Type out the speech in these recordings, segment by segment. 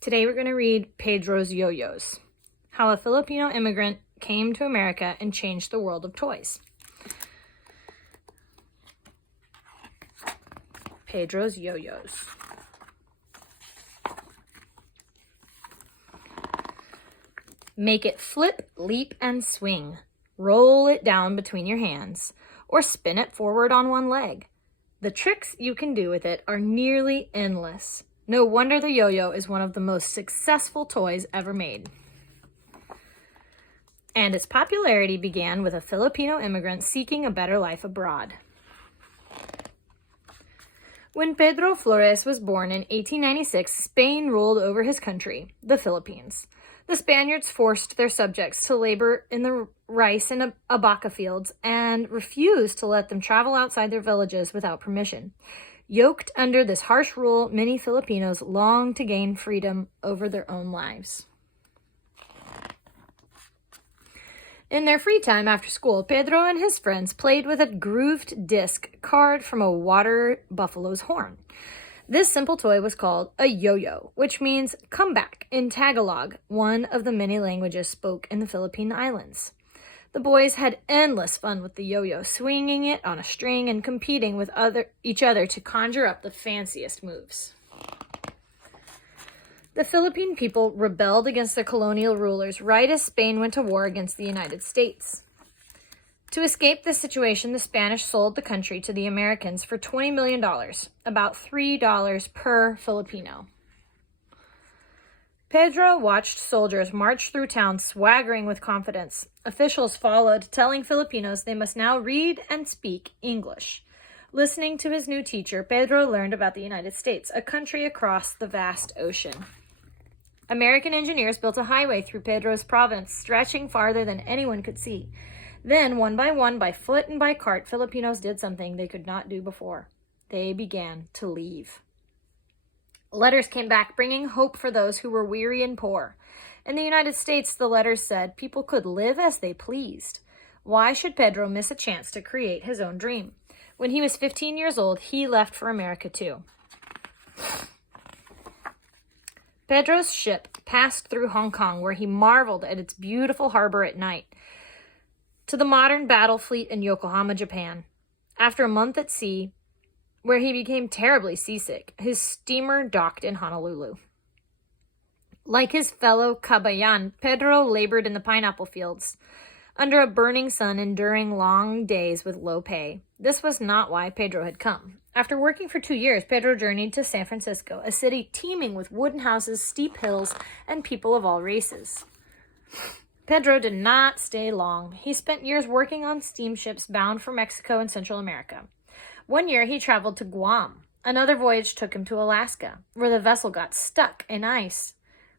Today we're going to read Pedro's Yo-Yos, how a Filipino immigrant came to America and changed the world of toys. Pedro's Yo-Yos. Make it flip, leap, and swing. Roll it down between your hands, or spin it forward on one leg. The tricks you can do with it are nearly endless. No wonder the yo-yo is one of the most successful toys ever made. And its popularity began with a Filipino immigrant seeking a better life abroad. When Pedro Flores was born in 1896, Spain ruled over his country, the Philippines. The Spaniards forced their subjects to labor in the rice and abaca fields and refused to let them travel outside their villages without permission. Yoked under this harsh rule, many Filipinos longed to gain freedom over their own lives. In their free time after school, Pedro and his friends played with a grooved disc carved from a water buffalo's horn. This simple toy was called a yo-yo, which means come back in Tagalog, one of the many languages spoke in the Philippine Islands. The boys had endless fun with the yo-yo, swinging it on a string and competing with each other to conjure up the fanciest moves. The Philippine people rebelled against their colonial rulers right as Spain went to war against the United States. To escape this situation, the Spanish sold the country to the Americans for $20 million, about $3 per Filipino. Pedro watched soldiers march through town swaggering with confidence. Officials followed, telling Filipinos they must now read and speak English. Listening to his new teacher, Pedro learned about the United States, a country across the vast ocean. American engineers built a highway through Pedro's province, stretching farther than anyone could see. Then, one, by foot and by cart, Filipinos did something they could not do before. They began to leave. Letters came back, bringing hope for those who were weary and poor. In the United States, the letters said people could live as they pleased. Why should Pedro miss a chance to create his own dream? When he was 15 years old, he left for America too. Pedro's ship passed through Hong Kong, where he marveled at its beautiful harbor at night, to the modern battle fleet in Yokohama, Japan. After a month at sea, where he became terribly seasick, his steamer docked in Honolulu. Like his fellow kabayan, Pedro labored in the pineapple fields, under a burning sun, enduring long days with low pay. This was not why Pedro had come. After working for 2 years, Pedro journeyed to San Francisco, a city teeming with wooden houses, steep hills, and people of all races. Pedro did not stay long. He spent years working on steamships bound for Mexico and Central America. One year, he traveled to Guam. Another voyage took him to Alaska, where the vessel got stuck in ice.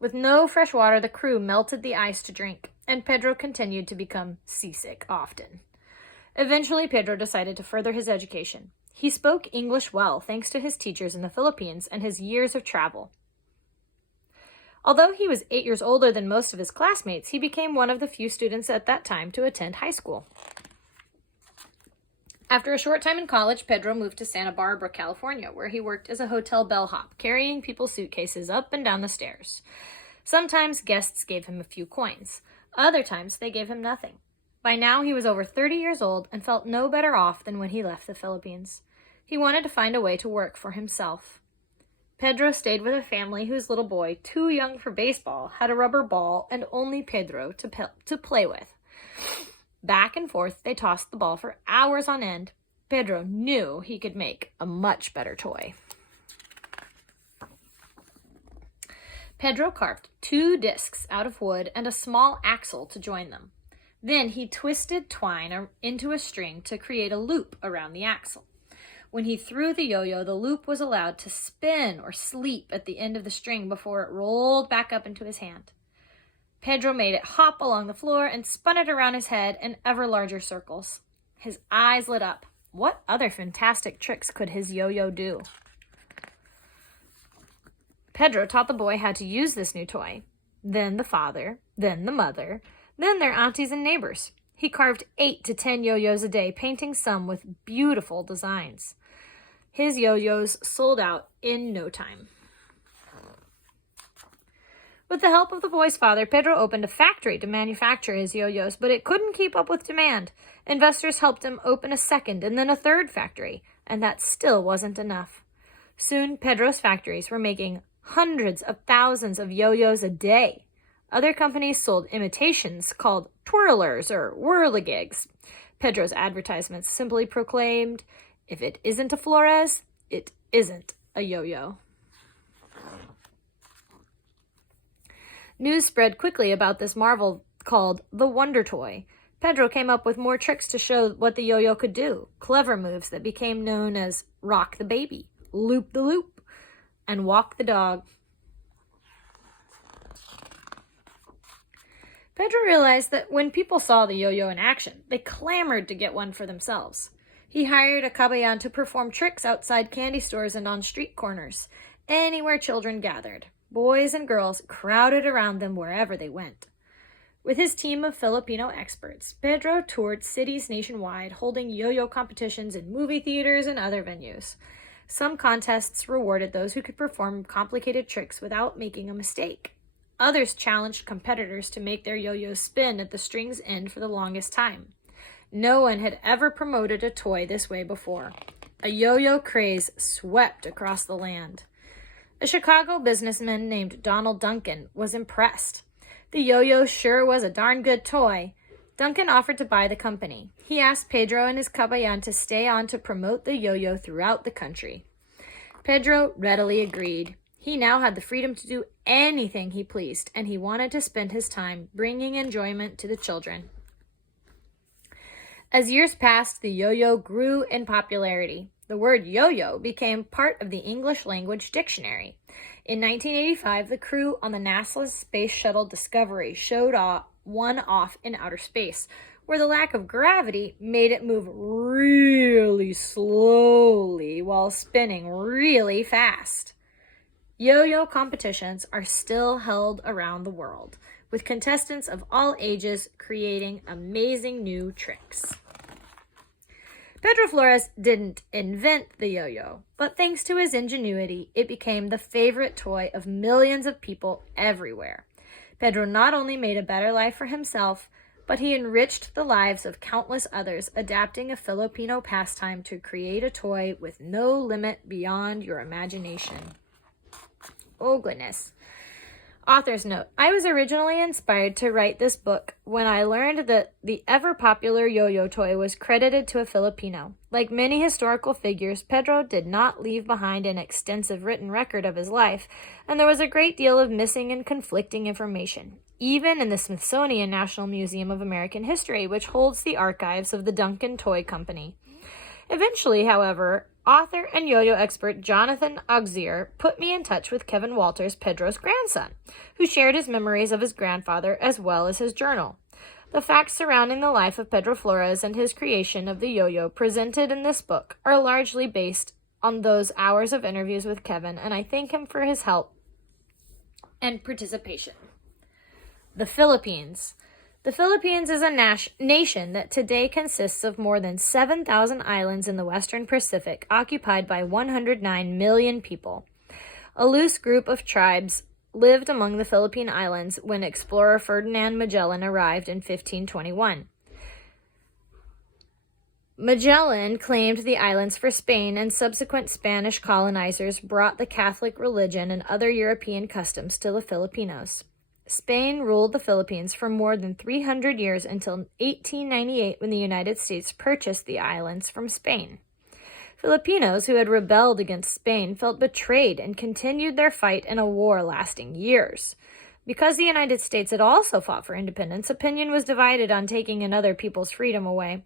With no fresh water, the crew melted the ice to drink, and Pedro continued to become seasick often. Eventually, Pedro decided to further his education. He spoke English well, thanks to his teachers in the Philippines and his years of travel. Although he was 8 years older than most of his classmates, he became one of the few students at that time to attend high school. After a short time in college, Pedro moved to Santa Barbara, California, where he worked as a hotel bellhop, carrying people's suitcases up and down the stairs. Sometimes guests gave him a few coins. Other times, they gave him nothing. By now, he was over 30 years old and felt no better off than when he left the Philippines. He wanted to find a way to work for himself. Pedro stayed with a family whose little boy, too young for baseball, had a rubber ball and only Pedro to play with. Back and forth, they tossed the ball for hours on end. Pedro knew he could make a much better toy. Pedro carved 2 discs out of wood and a small axle to join them. Then he twisted twine into a string to create a loop around the axle. When he threw the yo-yo, the loop was allowed to spin or sleep at the end of the string before it rolled back up into his hand. Pedro made it hop along the floor and spun it around his head in ever larger circles. His eyes lit up. What other fantastic tricks could his yo-yo do? Pedro taught the boy how to use this new toy. Then the father, then the mother, then their aunties and neighbors. He carved 8 to 10 yo-yos a day, painting some with beautiful designs. His yo-yos sold out in no time. With the help of the boy's father, Pedro opened a factory to manufacture his yo-yos, but it couldn't keep up with demand. Investors helped him open a second and then a third factory, and that still wasn't enough. Soon, Pedro's factories were making hundreds of thousands of yo-yos a day. Other companies sold imitations called twirlers or whirligigs. Pedro's advertisements simply proclaimed, "If it isn't a Flores, it isn't a yo-yo." News spread quickly about this marvel called the Wonder Toy. Pedro came up with more tricks to show what the yo-yo could do, clever moves that became known as rock the baby, loop the loop, and walk the dog. Pedro realized that when people saw the yo-yo in action, they clamored to get one for themselves. He hired a cabayan to perform tricks outside candy stores and on street corners, anywhere children gathered. Boys and girls crowded around them wherever they went. With his team of Filipino experts, Pedro toured cities nationwide, holding yo-yo competitions in movie theaters and other venues. Some contests rewarded those who could perform complicated tricks without making a mistake. Others challenged competitors to make their yo-yos spin at the string's end for the longest time. No one had ever promoted a toy this way before. A yo-yo craze swept across the land. A Chicago businessman named Donald Duncan was impressed. The yo-yo sure was a darn good toy. Duncan offered to buy the company. He asked Pedro and his cabayan to stay on to promote the yo-yo throughout the country. Pedro readily agreed. He now had the freedom to do anything he pleased, and he wanted to spend his time bringing enjoyment to the children. As years passed, the yo-yo grew in popularity. The word yo-yo became part of the English language dictionary. In 1985, the crew on the NASA's Space Shuttle Discovery showed one off in outer space, where the lack of gravity made it move really slowly while spinning really fast. Yo-yo competitions are still held around the world, with contestants of all ages creating amazing new tricks. Pedro Flores didn't invent the yo-yo, but thanks to his ingenuity, it became the favorite toy of millions of people everywhere. Pedro not only made a better life for himself, but he enriched the lives of countless others, adapting a Filipino pastime to create a toy with no limit beyond your imagination. Oh goodness. Author's note: I was originally inspired to write this book when I learned that the ever-popular yo-yo toy was credited to a Filipino. Like many historical figures, Pedro did not leave behind an extensive written record of his life, and there was a great deal of missing and conflicting information, even in the Smithsonian National Museum of American History, which holds the archives of the Duncan Toy Company. Eventually, however, author and yo-yo expert Jonathan Auxier put me in touch with Kevin Walters, Pedro's grandson, who shared his memories of his grandfather as well as his journal. The facts surrounding the life of Pedro Flores and his creation of the yo-yo presented in this book are largely based on those hours of interviews with Kevin, and I thank him for his help and participation. The Philippines. The Philippines is a nation that today consists of more than 7,000 islands in the Western Pacific, occupied by 109 million people. A loose group of tribes lived among the Philippine Islands when explorer Ferdinand Magellan arrived in 1521. Magellan claimed the islands for Spain, and subsequent Spanish colonizers brought the Catholic religion and other European customs to the Filipinos. Spain ruled the Philippines for more than 300 years until 1898, when the United States purchased the islands from Spain. Filipinos who had rebelled against Spain felt betrayed and continued their fight in a war lasting years. Because the United States had also fought for independence, opinion was divided on taking another people's freedom away.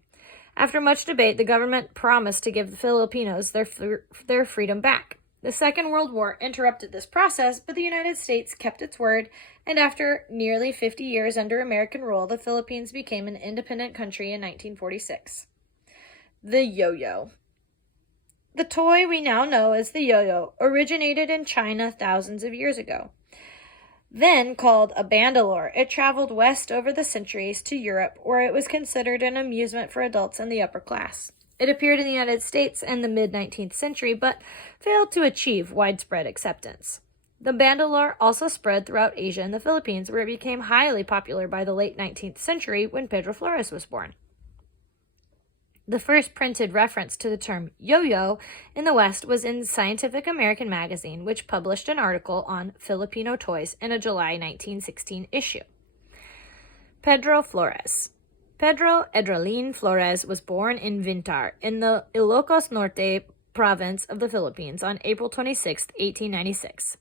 After much debate, the government promised to give the Filipinos their freedom back. The Second World War interrupted this process, but the United States kept its word, and after nearly 50 years under American rule, the Philippines became an independent country in 1946. The yo-yo. The toy we now know as the yo-yo originated in China thousands of years ago. Then called a bandolore, it traveled west over the centuries to Europe, where it was considered an amusement for adults and the upper class. It appeared in the United States in the mid-19th century, but failed to achieve widespread acceptance. The bandolore also spread throughout Asia and the Philippines, where it became highly popular by the late 19th century when Pedro Flores was born. The first printed reference to the term yo-yo in the West was in Scientific American magazine, which published an article on Filipino toys in a July 1916 issue. Pedro Flores. Pedro Edralin Flores was born in Vintar, in the Ilocos Norte province of the Philippines on April 26, 1896.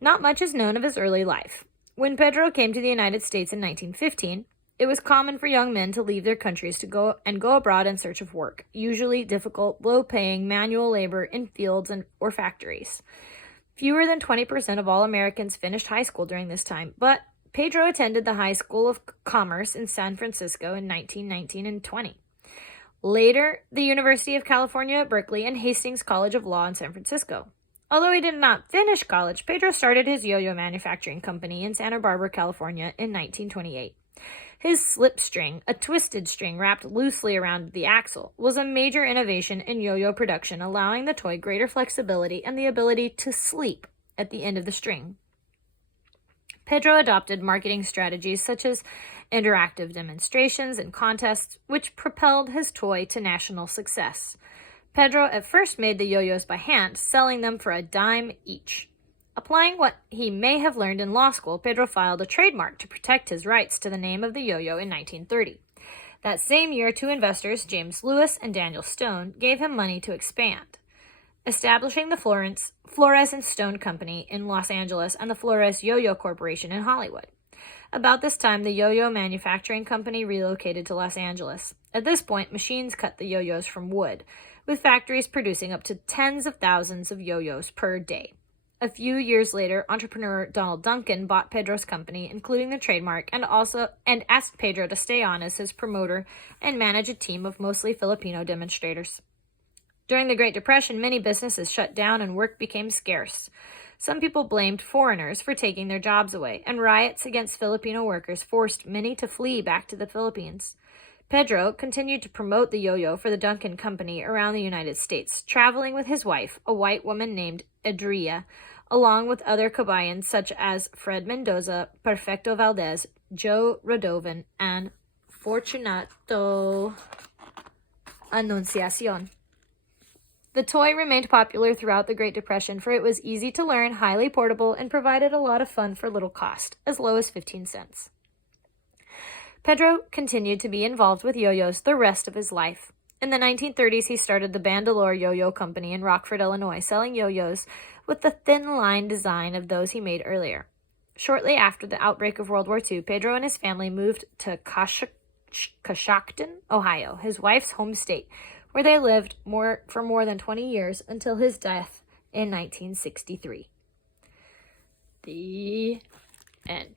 Not much is known of his early life. When Pedro came to the United States in 1915, it was common for young men to leave their countries to go abroad in search of work, usually difficult, low-paying manual labor in fields or factories. Fewer than 20% of all Americans finished high school during this time, but Pedro attended the High School of Commerce in San Francisco in 1919 and 20. Later, the University of California at Berkeley and Hastings College of Law in San Francisco. Although he did not finish college, Pedro started his yo-yo manufacturing company in Santa Barbara, California in 1928. His slipstring, a twisted string wrapped loosely around the axle, was a major innovation in yo-yo production, allowing the toy greater flexibility and the ability to sleep at the end of the string. Pedro adopted marketing strategies such as interactive demonstrations and contests, which propelled his toy to national success. Pedro at first made the yo-yos by hand, selling them for $0.10 each. Applying what he may have learned in law school, Pedro filed a trademark to protect his rights to the name of the yo-yo in 1930. That same year, two investors, James Lewis and Daniel Stone, gave him money to expand, establishing the Flores and Stone Company in Los Angeles and the Flores Yo-Yo Corporation in Hollywood. About this time, the yo-yo manufacturing company relocated to Los Angeles. At this point, machines cut the yo-yos from wood, with factories producing up to tens of thousands of yo-yos per day. A few years later, entrepreneur Donald Duncan bought Pedro's company, including the trademark, and asked Pedro to stay on as his promoter and manage a team of mostly Filipino demonstrators. During the Great Depression, many businesses shut down and work became scarce. Some people blamed foreigners for taking their jobs away, and riots against Filipino workers forced many to flee back to the Philippines. Pedro continued to promote the yo-yo for the Duncan Company around the United States, traveling with his wife, a white woman named Adria, along with other Kabayans such as Fred Mendoza, Perfecto Valdez, Joe Radovan, and Fortunato Anunciacion. The toy remained popular throughout the Great Depression, for it was easy to learn, highly portable, and provided a lot of fun for little cost, as low as 15 cents. Pedro continued to be involved with yo-yos the rest of his life. In the 1930s, he started the Bandolore Yo-Yo Company in Rockford, Illinois, selling yo-yos with the thin line design of those he made earlier. Shortly after the outbreak of World War II, Pedro and his family moved to Coshocton, Ohio, his wife's home state, where they lived for more than 20 years until his death in 1963. The end.